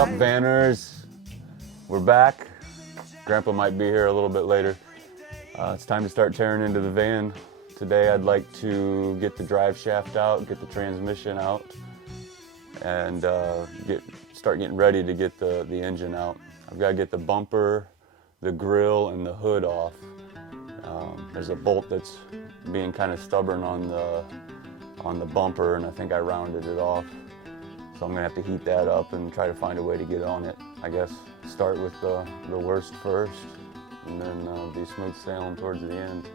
up, Vanners? We're back. Grandpa might be here a little bit later. It's time to start tearing into the van. Today I'd like to get the drive shaft out, get the transmission out, and start getting ready to get the engine out. I've got to get the bumper, the grill, and the hood off. There's a bolt that's being kind of stubborn on the bumper, and I think I rounded it off. So I'm gonna have to heat that up and try to find a way to get on it. I guess start with the worst first, and then be smooth sailing towards the end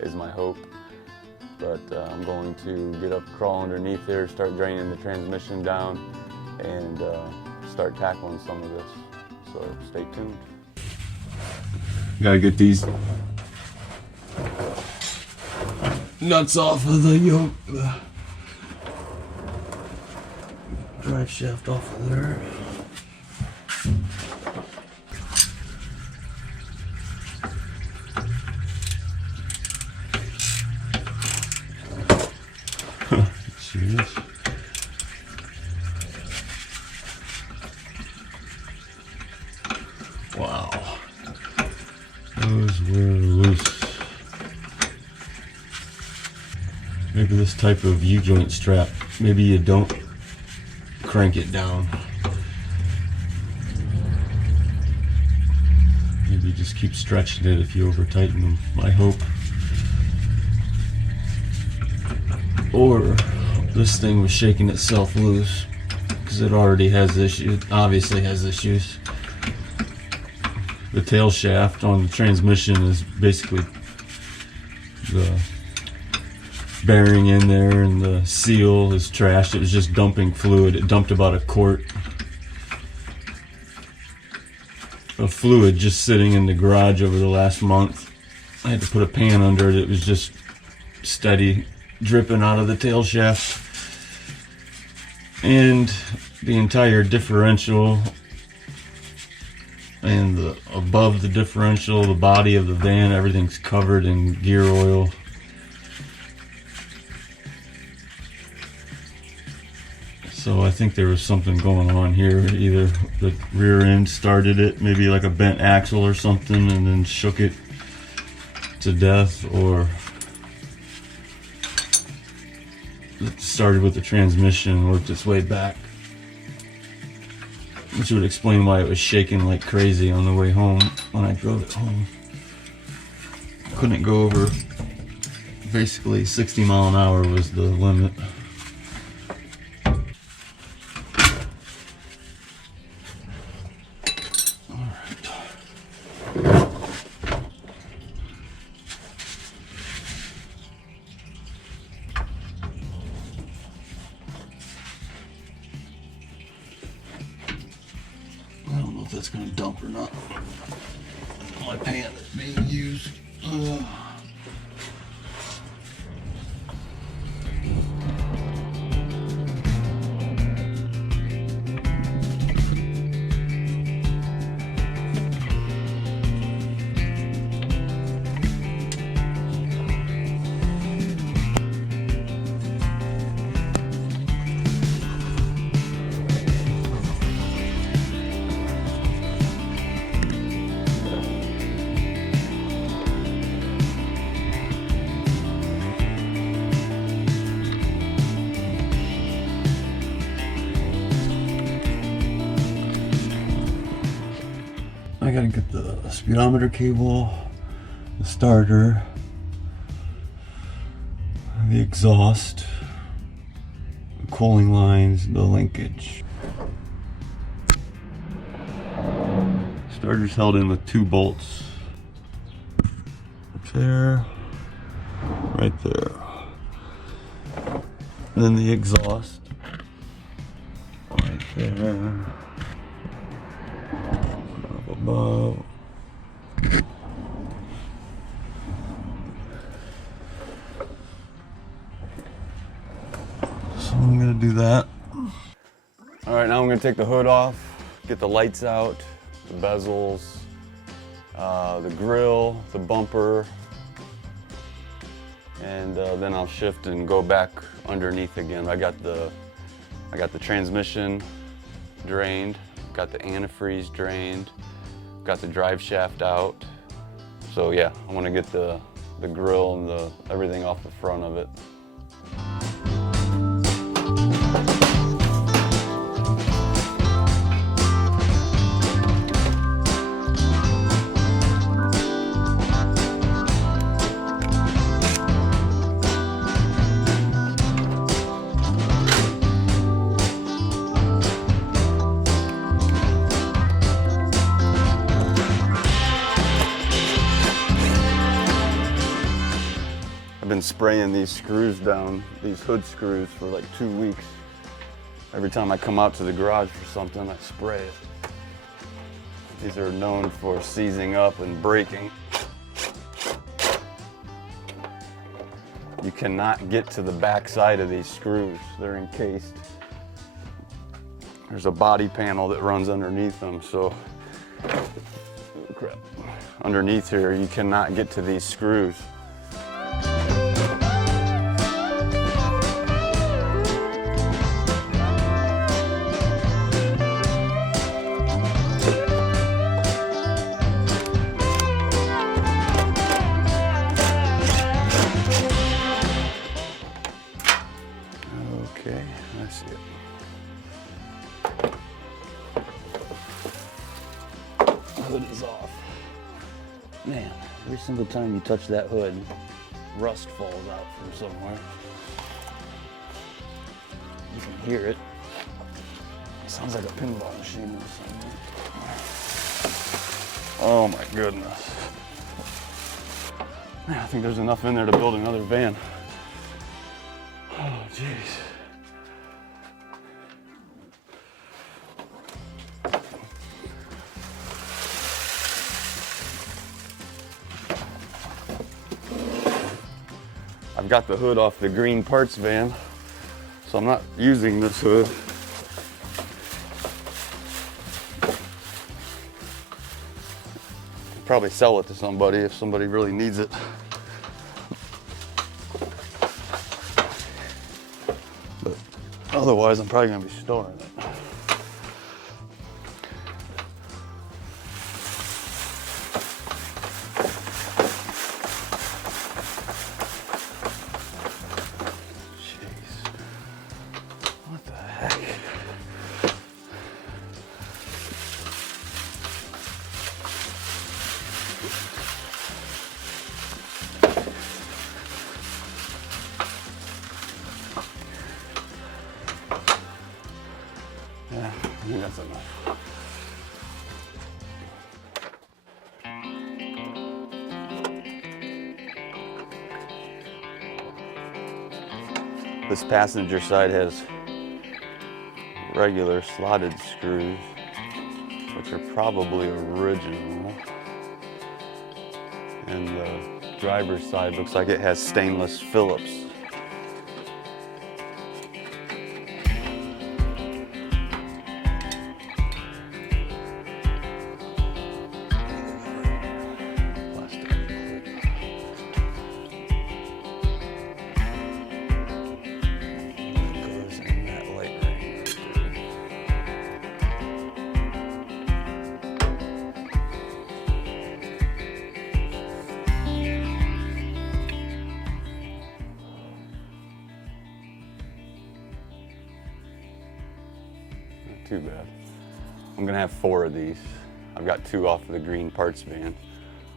is my hope. But I'm going to get up, crawl underneath there, start draining the transmission down, and start tackling some of this. So stay tuned. Gotta get these nuts off of the yoke, the drive shaft off of there. Cheers. Wow. Those were loose. Maybe this type of U-joint strap, maybe you don't crank it down. Maybe you just keep stretching it if you over tighten them, I hope. Or this thing was shaking itself loose because it already has issues, obviously has issues. The tail shaft on the transmission is basically the bearing in there, and the seal is trashed. It was just dumping fluid. It dumped about a quart of fluid just sitting in the garage over the last month. I had to put a pan under it. It was just steady dripping out of the tail shaft. And the entire differential and above the differential, the body of the van, everything's covered in gear oil. So I think there was something going on here. Either the rear end started it, maybe like a bent axle or something, and then shook it to death, or it started with the transmission and worked its way back, which would explain why it was shaking like crazy on the way home when I drove it home. Couldn't go over, basically 60 mile an hour was the limit. I don't know if that's going to dump or not. My pan is being used. I gotta get the speedometer cable, the starter, the exhaust, the cooling lines, the linkage. Starter's held in with 2 bolts. Up there, right there. And then the exhaust, right there. Above. So I'm gonna do that. All right, now I'm gonna take the hood off, get the lights out, the bezels, the grill, the bumper, and then I'll shift and go back underneath again. I got the transmission drained, got the antifreeze drained, got the drive shaft out. So yeah, I want to get the grill and everything off the front of it. I've been spraying these screws down, these hood screws, for like 2 weeks. Every time I come out to the garage for something, I spray it. These are known for seizing up and breaking. You cannot get to the back side of these screws. They're encased. There's a body panel that runs underneath them, so oh crap. Underneath here, you cannot get to these screws. Okay, that's it. Hood is off. Man, every single time you touch that hood, rust falls out from somewhere. You can hear it. It sounds like a pinball machine or something. Oh my goodness. Man, I think there's enough in there to build another van. Oh, jeez. I've got the hood off the green parts van, so I'm not using this hood. I'll probably sell it to somebody if somebody really needs it. But otherwise, I'm probably gonna be storing it. Yeah, I think that's enough. This passenger side has regular slotted screws, which are probably original. And the driver's side looks like it has stainless Phillips. Too bad. I'm gonna have 4 of these. I've got 2 off of the green parts van.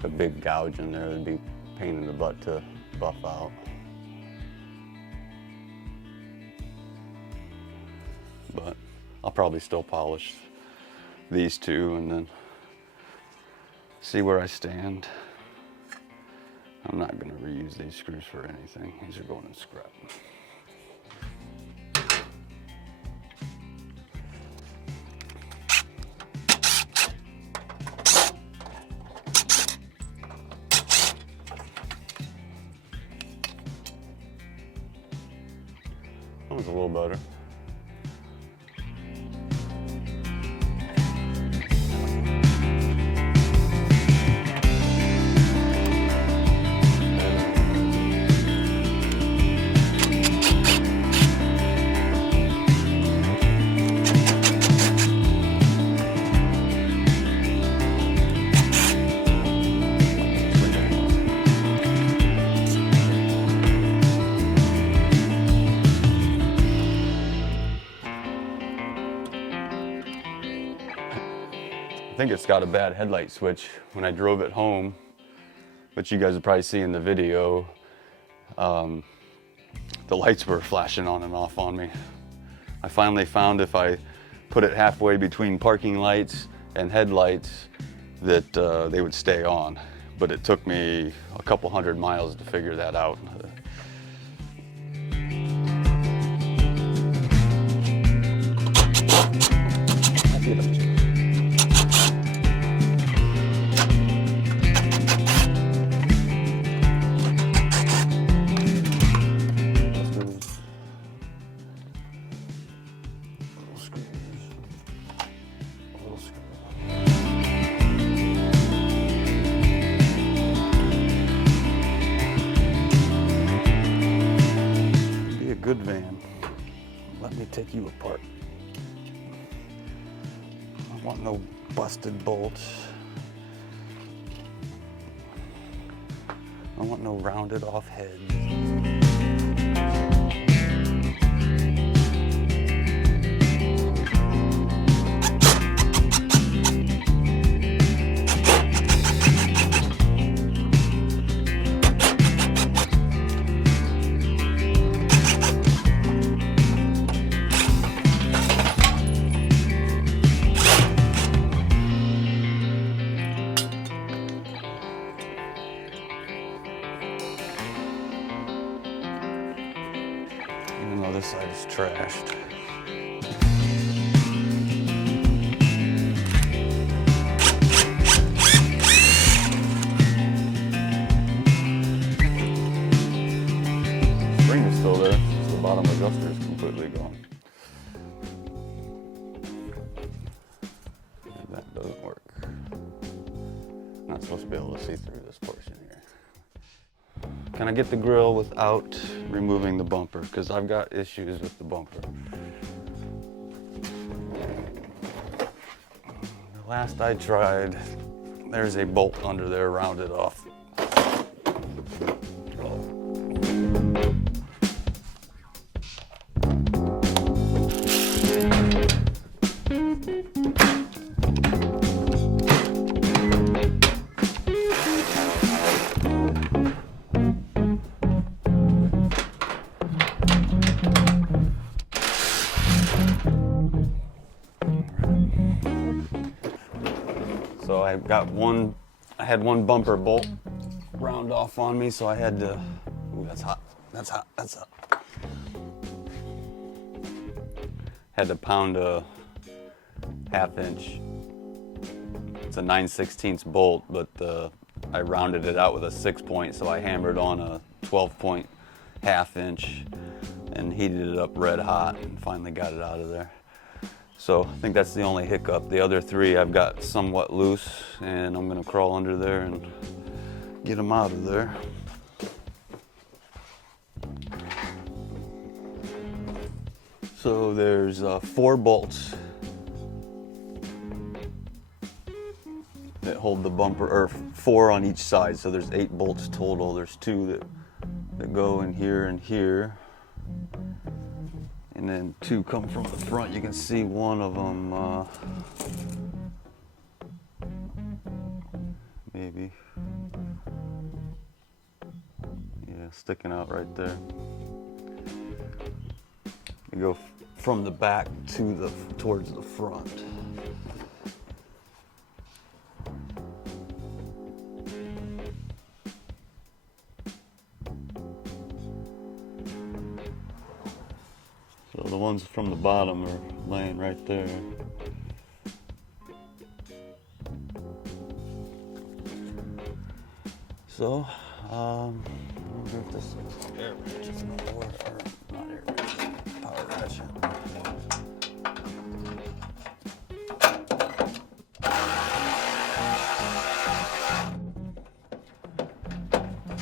A big gouge in there that'd be a pain in the butt to buff out. But I'll probably still polish these 2 and then see where I stand. I'm not gonna reuse these screws for anything. These are going in scrap. That was a little better. think it's got a bad headlight switch. When I drove it home, which you guys will probably see in the video, the lights were flashing on and off on me. I finally found if I put it halfway between parking lights and headlights that they would stay on. But it took me a couple 100 miles to figure that out. Good van. Let me take you apart. I want no busted bolts. I want no rounded off heads. Even though this side is trashed. Spring is still there, just the bottom adjuster is completely gone. And that doesn't work. Not supposed to be able to see through this portion here. Can I get the grill without removing the bumper? Because I've got issues with the bumper. The last I tried, there's a bolt under there rounded off. So I had one bumper bolt round off on me, so I had to, ooh, that's hot, that's hot, that's hot. Had to pound a 1/2 inch. It's a 9/16 bolt, but I rounded it out with a 6-point, so I hammered on a 12-point 1/2 inch and heated it up red hot and finally got it out of there. So I think that's the only hiccup. The other 3 I've got somewhat loose, and I'm gonna crawl under there and get them out of there. So there's 4 bolts that hold the bumper, or 4 on each side. So there's 8 bolts total. There's 2 that go in here and here. And then 2 come from the front. You can see one of them, maybe, yeah, sticking out right there. You go from the back to towards the front. So the ones from the bottom are laying right there. So, I wonder if this air wrench is gonna work, or not air wrench, power ratchet.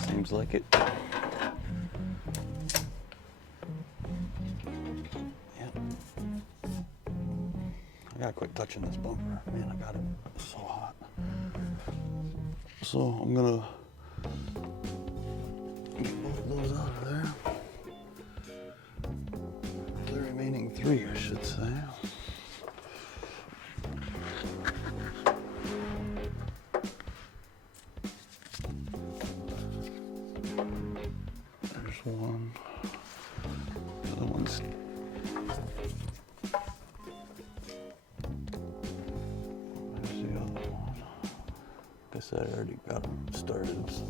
Seems like it. I gotta quit touching this bumper. Man, I got it so hot. So I'm gonna get both of those out of there. The remaining 3, I should say. one. The other one's. Where's the other one? Guess I already got them started. So.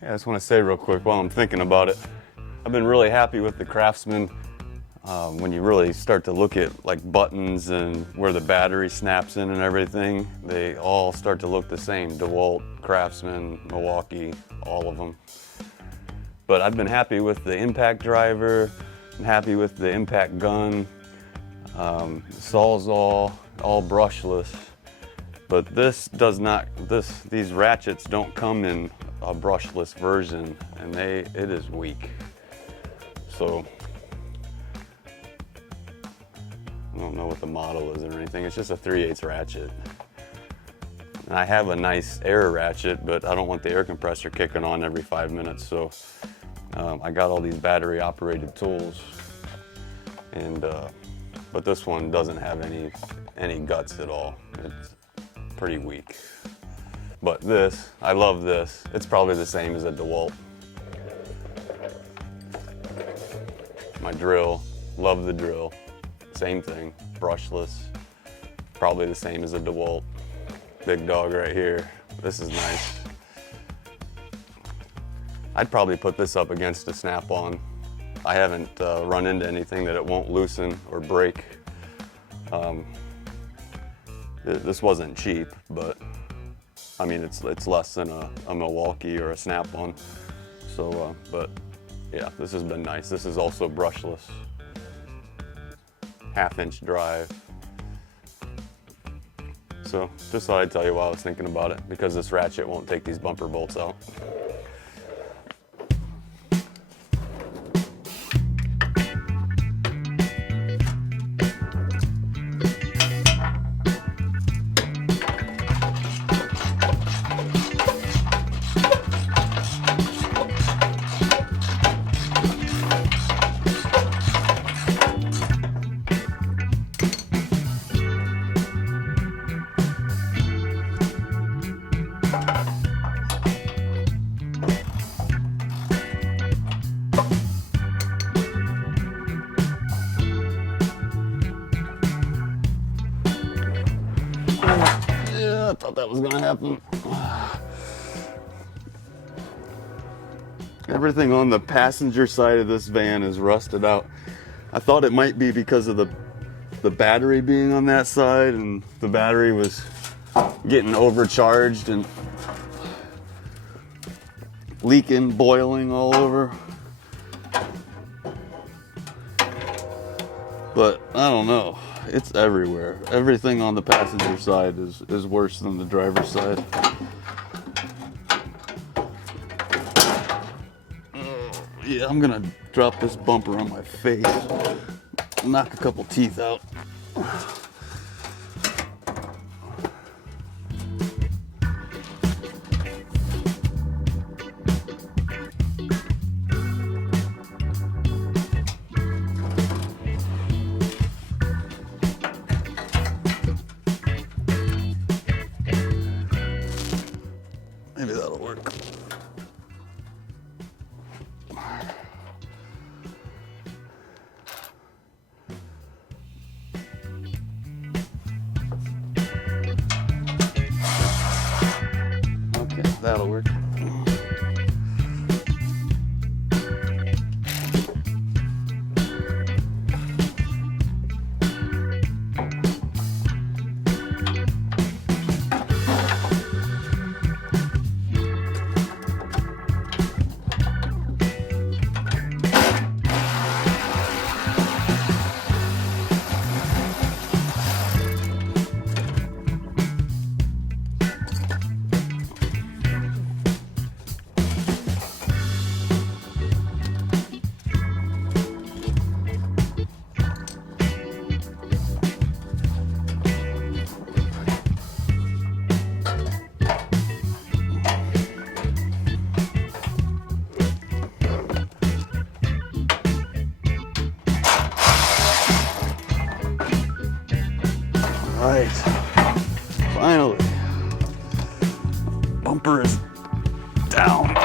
I just want to say real quick while I'm thinking about it, I've been really happy with the Craftsman. When you really start to look at like buttons and where the battery snaps in and everything, they all start to look the same. DeWalt, Craftsman, Milwaukee, all of them. But I've been happy with the impact driver. I'm happy with the impact gun. Sawzall, all brushless. But this does not. These ratchets don't come in a brushless version, and it is weak. So I don't know what the model is or anything. It's just a 3/8 ratchet. And I have a nice air ratchet, but I don't want the air compressor kicking on every 5 minutes. So I got all these battery operated tools, and but this one doesn't have any guts at all. It's pretty weak. But this, I love this. It's probably the same as a DeWalt. My drill, love the drill. Same thing, brushless. Probably the same as a DeWalt. Big dog right here. This is nice. I'd probably put this up against a snap-on. I haven't run into anything that it won't loosen or break. This wasn't cheap, but I mean, it's less than a Milwaukee or a snap-on. So, but yeah, this has been nice. This is also brushless. 1/2-inch drive. So just thought I'd tell you while I was thinking about it, because this ratchet won't take these bumper bolts out. I thought that was gonna happen. Everything on the passenger side of this van is rusted out. I thought it might be because of the battery being on that side, and the battery was getting overcharged and leaking, boiling all over. But I don't know. It's everywhere. Everything on the passenger side is worse than the driver's side. Yeah, I'm gonna drop this bumper on my face, knock a couple teeth out. Maybe that'll work. That'll work. Right, finally, bumper is down.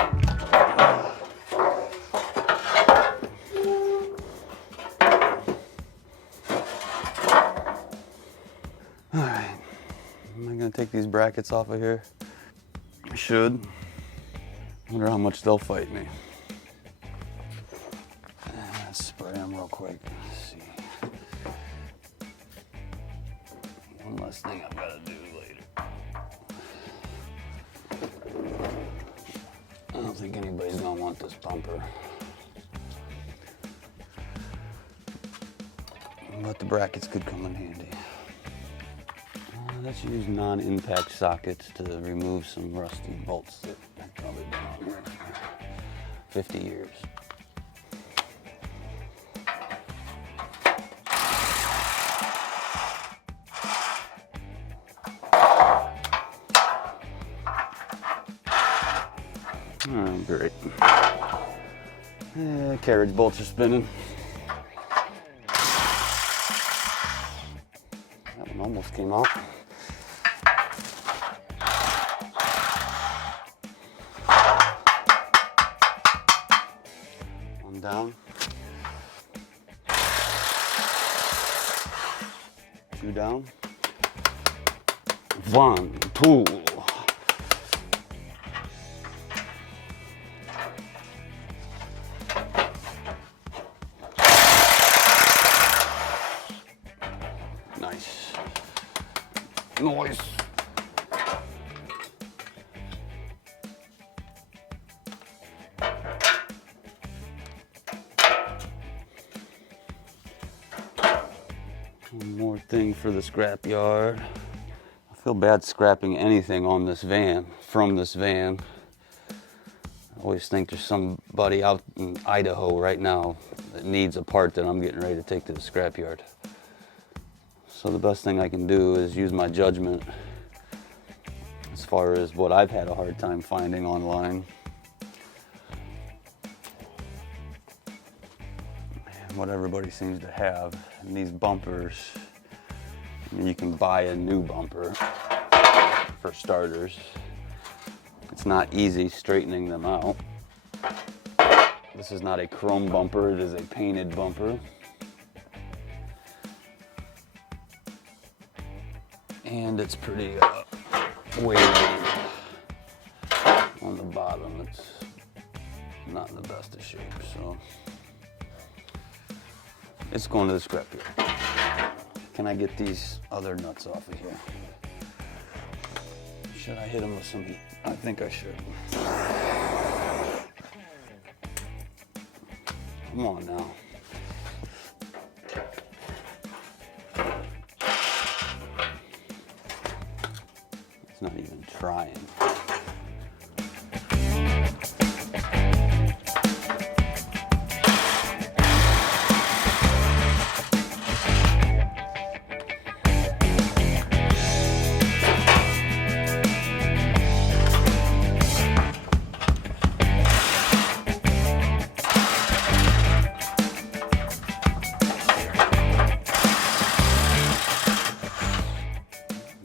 All right, am I gonna take these brackets off of here? I should. Wonder how much they'll fight me. Let's spray them real quick. Let's see. One less thing I've got to do later. I don't think anybody's gonna want this bumper. But the brackets could come in handy. Let's use non-impact sockets to remove some rusty bolts that I've probably been on here for 50 years. Oh, great. Carriage bolts are spinning. That one almost came out. One down. Two down. One, two. Nice. Noise. One more thing for the scrap yard. I feel bad scrapping anything on this van, from this van. I always think there's somebody out in Idaho right now that needs a part that I'm getting ready to take to the scrap yard. So the best thing I can do is use my judgment as far as what I've had a hard time finding online. And what everybody seems to have. And these bumpers, you can buy a new bumper for starters. It's not easy straightening them out. This is not a chrome bumper, it is a painted bumper. And it's pretty wavy on the bottom. It's not in the best of shape, so it's going to the scrap yard. Can I get these other nuts off of here? Should I hit them with some heat? I think I should. Come on now. Not even trying.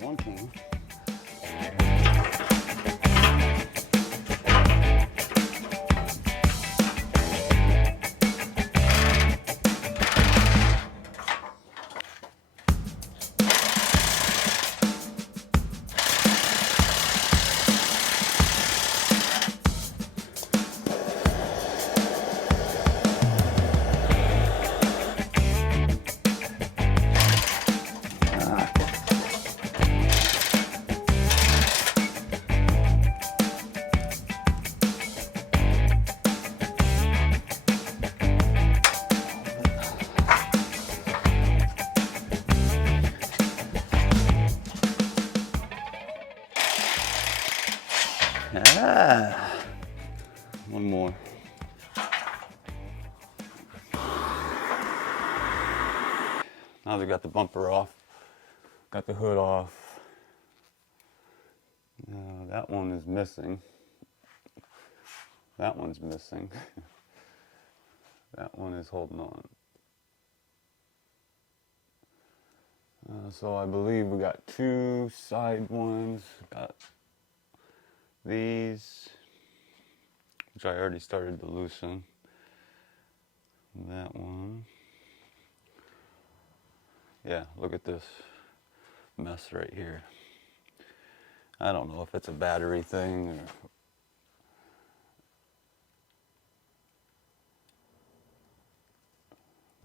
One king. Ah. One more. Now they got the bumper off, got the hood off. That one is missing. That one's missing. That one is holding on. So I believe we got two side ones. Got these, which I already started to loosen. That one. Yeah, look at this mess right here. I don't know if it's a battery thing or...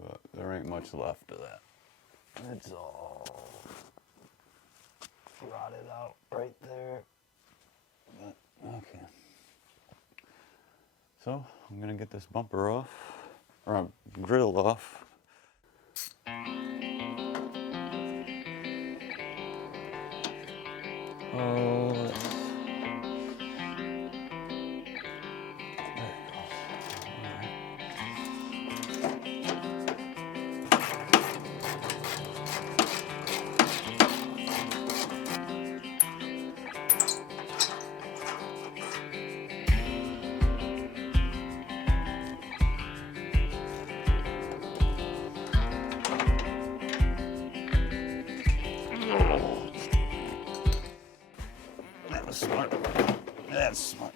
But there ain't much left of that. It's all rotted out right there. But, okay. So I'm gonna get this bumper off, or grill off. Oh, there it goes. That was smart. That's smart.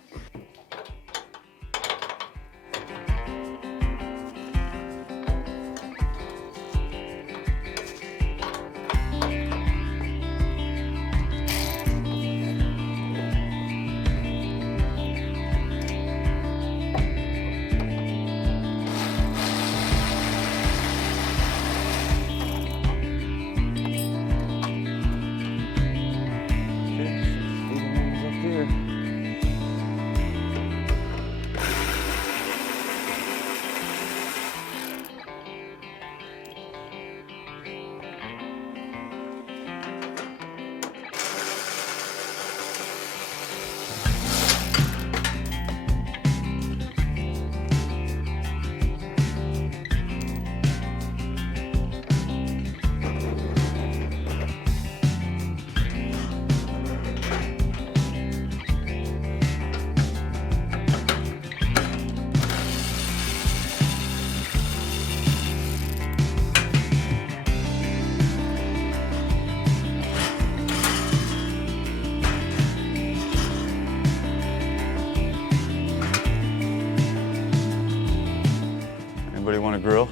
Anybody want a grill?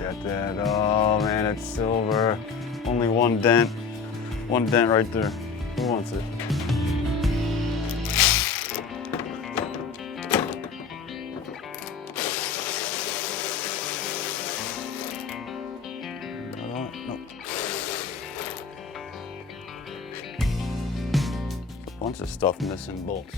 Got that. Oh man, it's silver. Only one dent. One dent right there. Who wants it? No. A bunch of stuff missing bolts.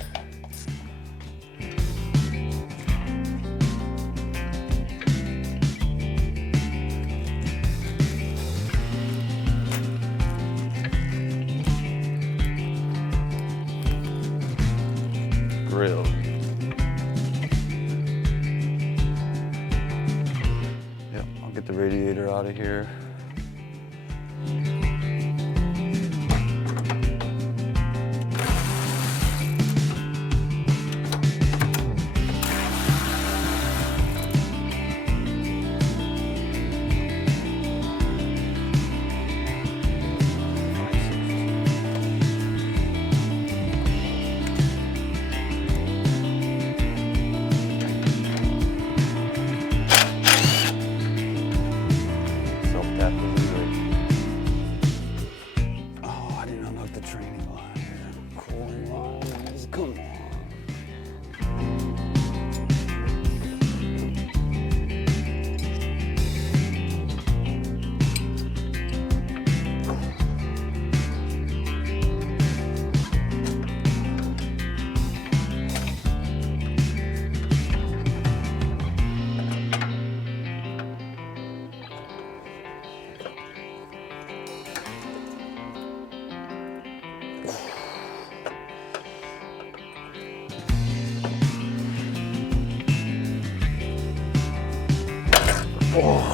Grill. Yep, I'll get the radiator out of here. Oh, I didn't unhook the training line here. Cooling lines, come on. Okay.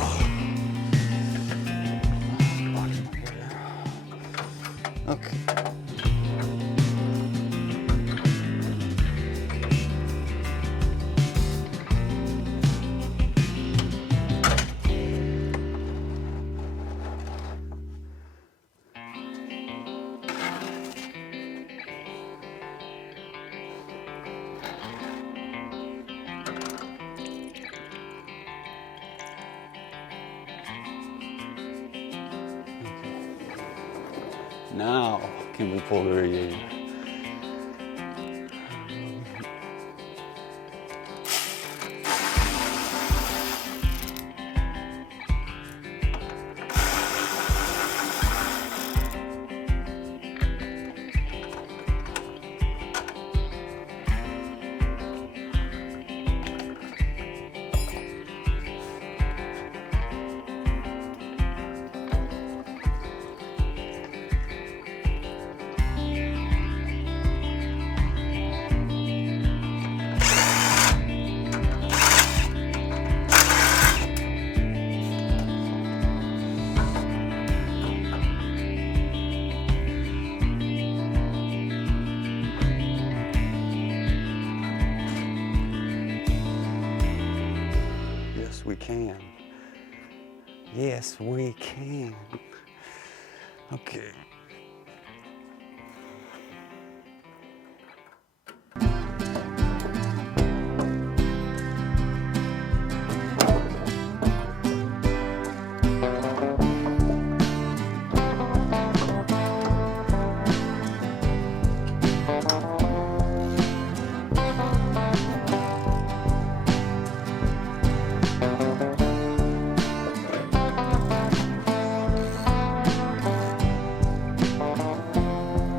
Now, can we pull the radiator? Yes, we can. Yes, we can. Okay.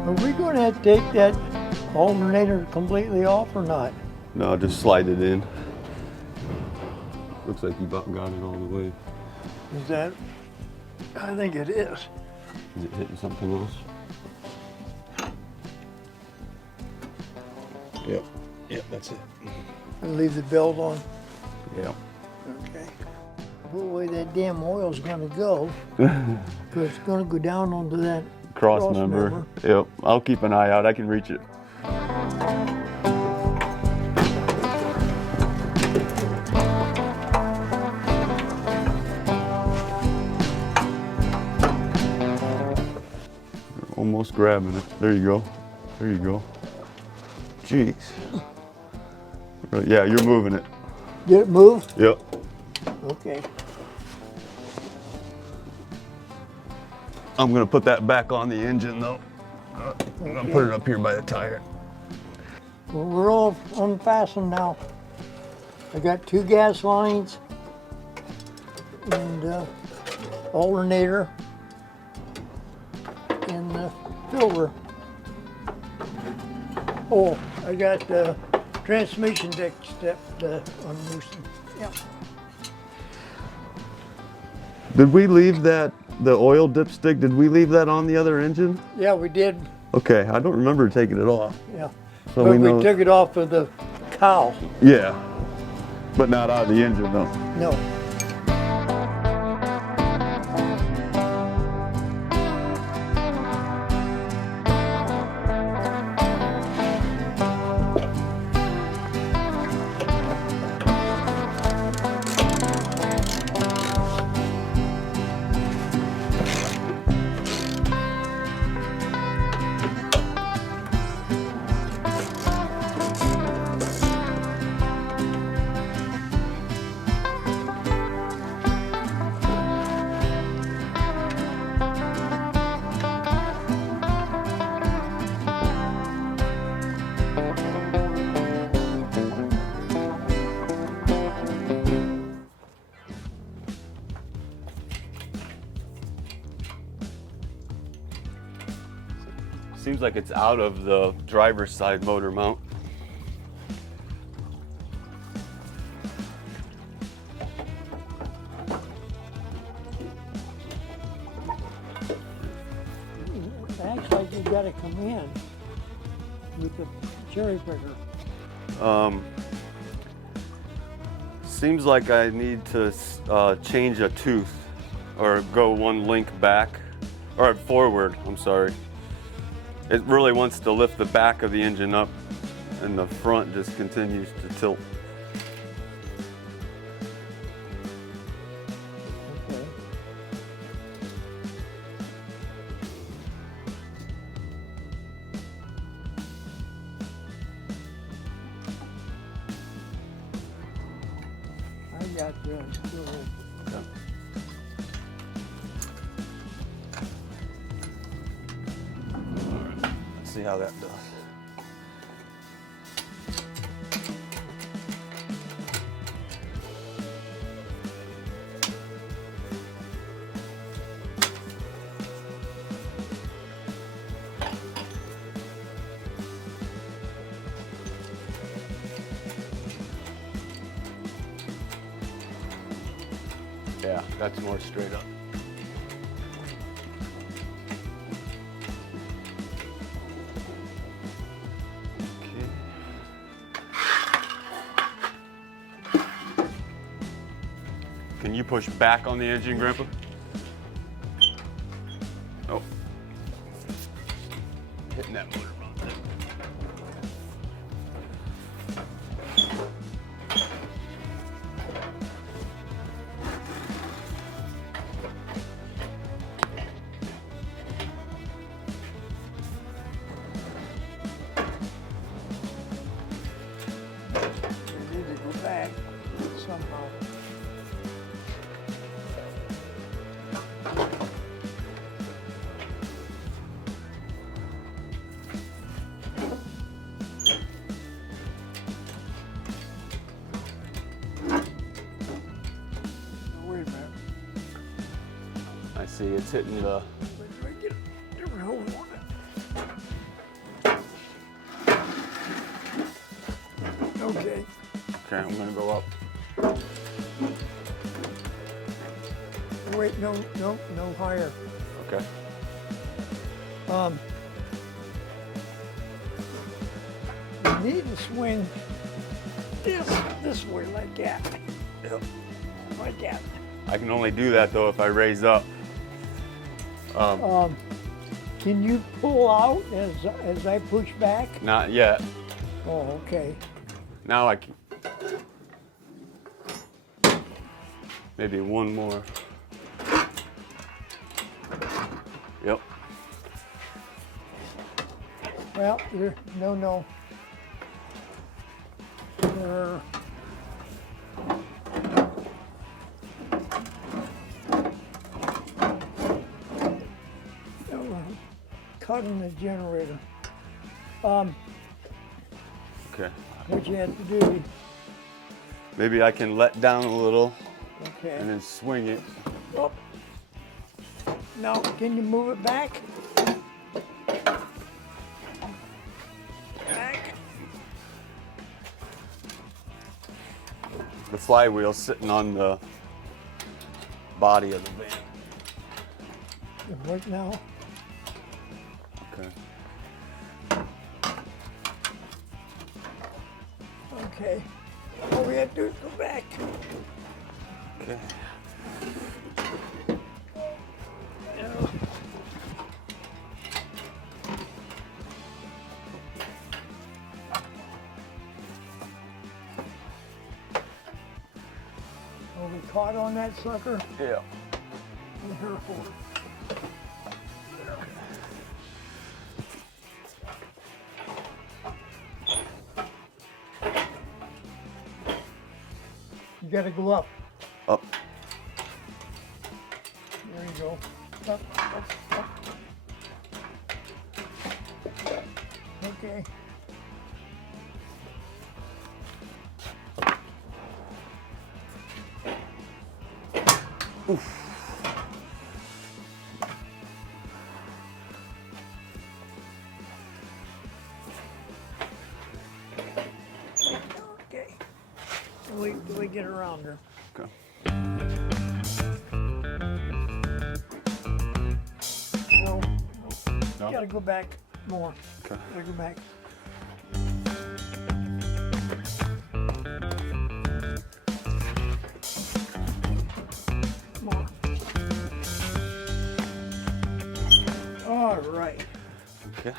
Are we going to take that alternator completely off or not? No, just slide it in. Looks like you about got it all the way. Is that? I think it is. Is it hitting something else? Yep. Yep, that's it. And leave the belt on. Yep. Okay. The way that damn oil's going to go, because it's going to go down onto that Cross member. Yep. I'll keep an eye out. I can reach it. Almost grabbing it. There you go. There you go. Jeez. Right, yeah, you're moving it. Did it move? Yep. Okay. I'm gonna put that back on the engine though. I'm gonna put it up here by the tire. Well, we're all unfastened now. I got 2 gas lines and alternator and the filter. Oh, I got the transmission deck stepped unloosened. Yep. Did we leave that, the oil dipstick, did we leave that on the other engine? Yeah, we did. Okay, I don't remember taking it off. Yeah. So But we know. we took it off of the cowl. Yeah, but not out of the engine though. No. Seems like it's out of the driver's side motor mount. Acts like you gotta come in with the cherry picker. Seems like I need to change a tooth or go one link back or forward, I'm sorry. It really wants to lift the back of the engine up and the front just continues to tilt. Okay. I got the Okay. Let's see how that does. Yeah, that's more straight up. Okay. Can you push back on the engine, Grandpa? Oh. Hitting that motor mount there. We need to go back somehow. Wait a minute. I see it's hitting the. Wait, get a hold on it. Okay. Okay, I'm gonna go up. Wait, no higher. Okay. You need to swing this way like that. Yep. Like that. I can only do that though if I raise up. Can you pull out as I push back? Not yet. Oh, okay. Now I can. Maybe one more. Yep. Well, no. There. Cutting the generator. Okay. What you have to do, Maybe I can let down a little okay. and then swing it. Oh. Now, can you move it back? Back. The flywheel's sitting on the body of the van. Right now. Okay. Okay. All we have to do is go back. Okay. Now. Are we caught on that sucker? Yeah. Careful. You gotta go up. Up. There you go. Up. Okay. Oof. Okay. We get around her. Okay. No. No? Gotta go back more. Okay. Gotta go back. Okay.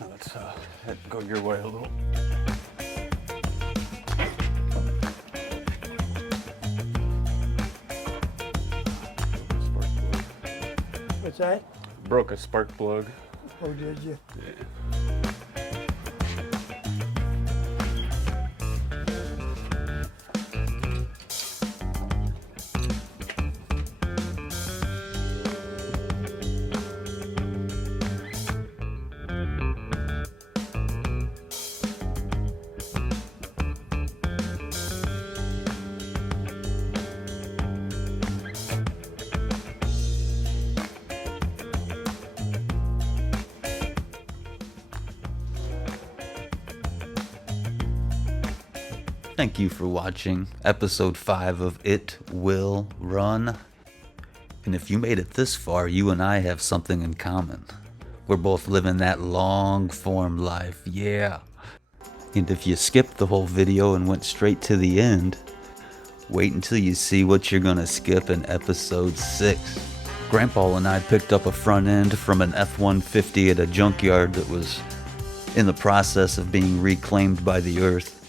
Now let's go your way a little. Spark plug. What's that? Broke a spark plug. Oh, did you? Yeah. Thank you for watching episode 5 of It Will Run. And if you made it this far, you and I have something in common. We're both living that long form life, yeah. And if you skipped the whole video and went straight to the end, wait until you see what you're gonna skip in episode 6. Grandpa and I picked up a front end from an F-150 at a junkyard that was in the process of being reclaimed by the earth.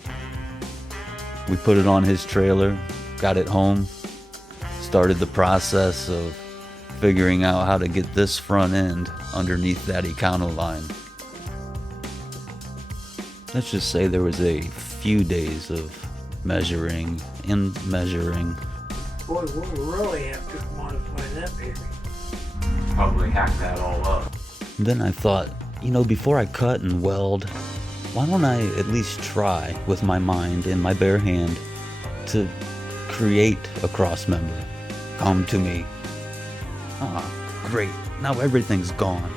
We put it on his trailer, got it home, started the process of figuring out how to get this front end underneath that Econoline. Let's just say there was a few days of measuring and measuring. Boy, we'll really have to modify that baby. Probably hack that all up. Then I thought, before I cut and weld, why don't I at least try with my mind and my bare hand to create a cross member? Come to me. Ah, great. Now everything's gone.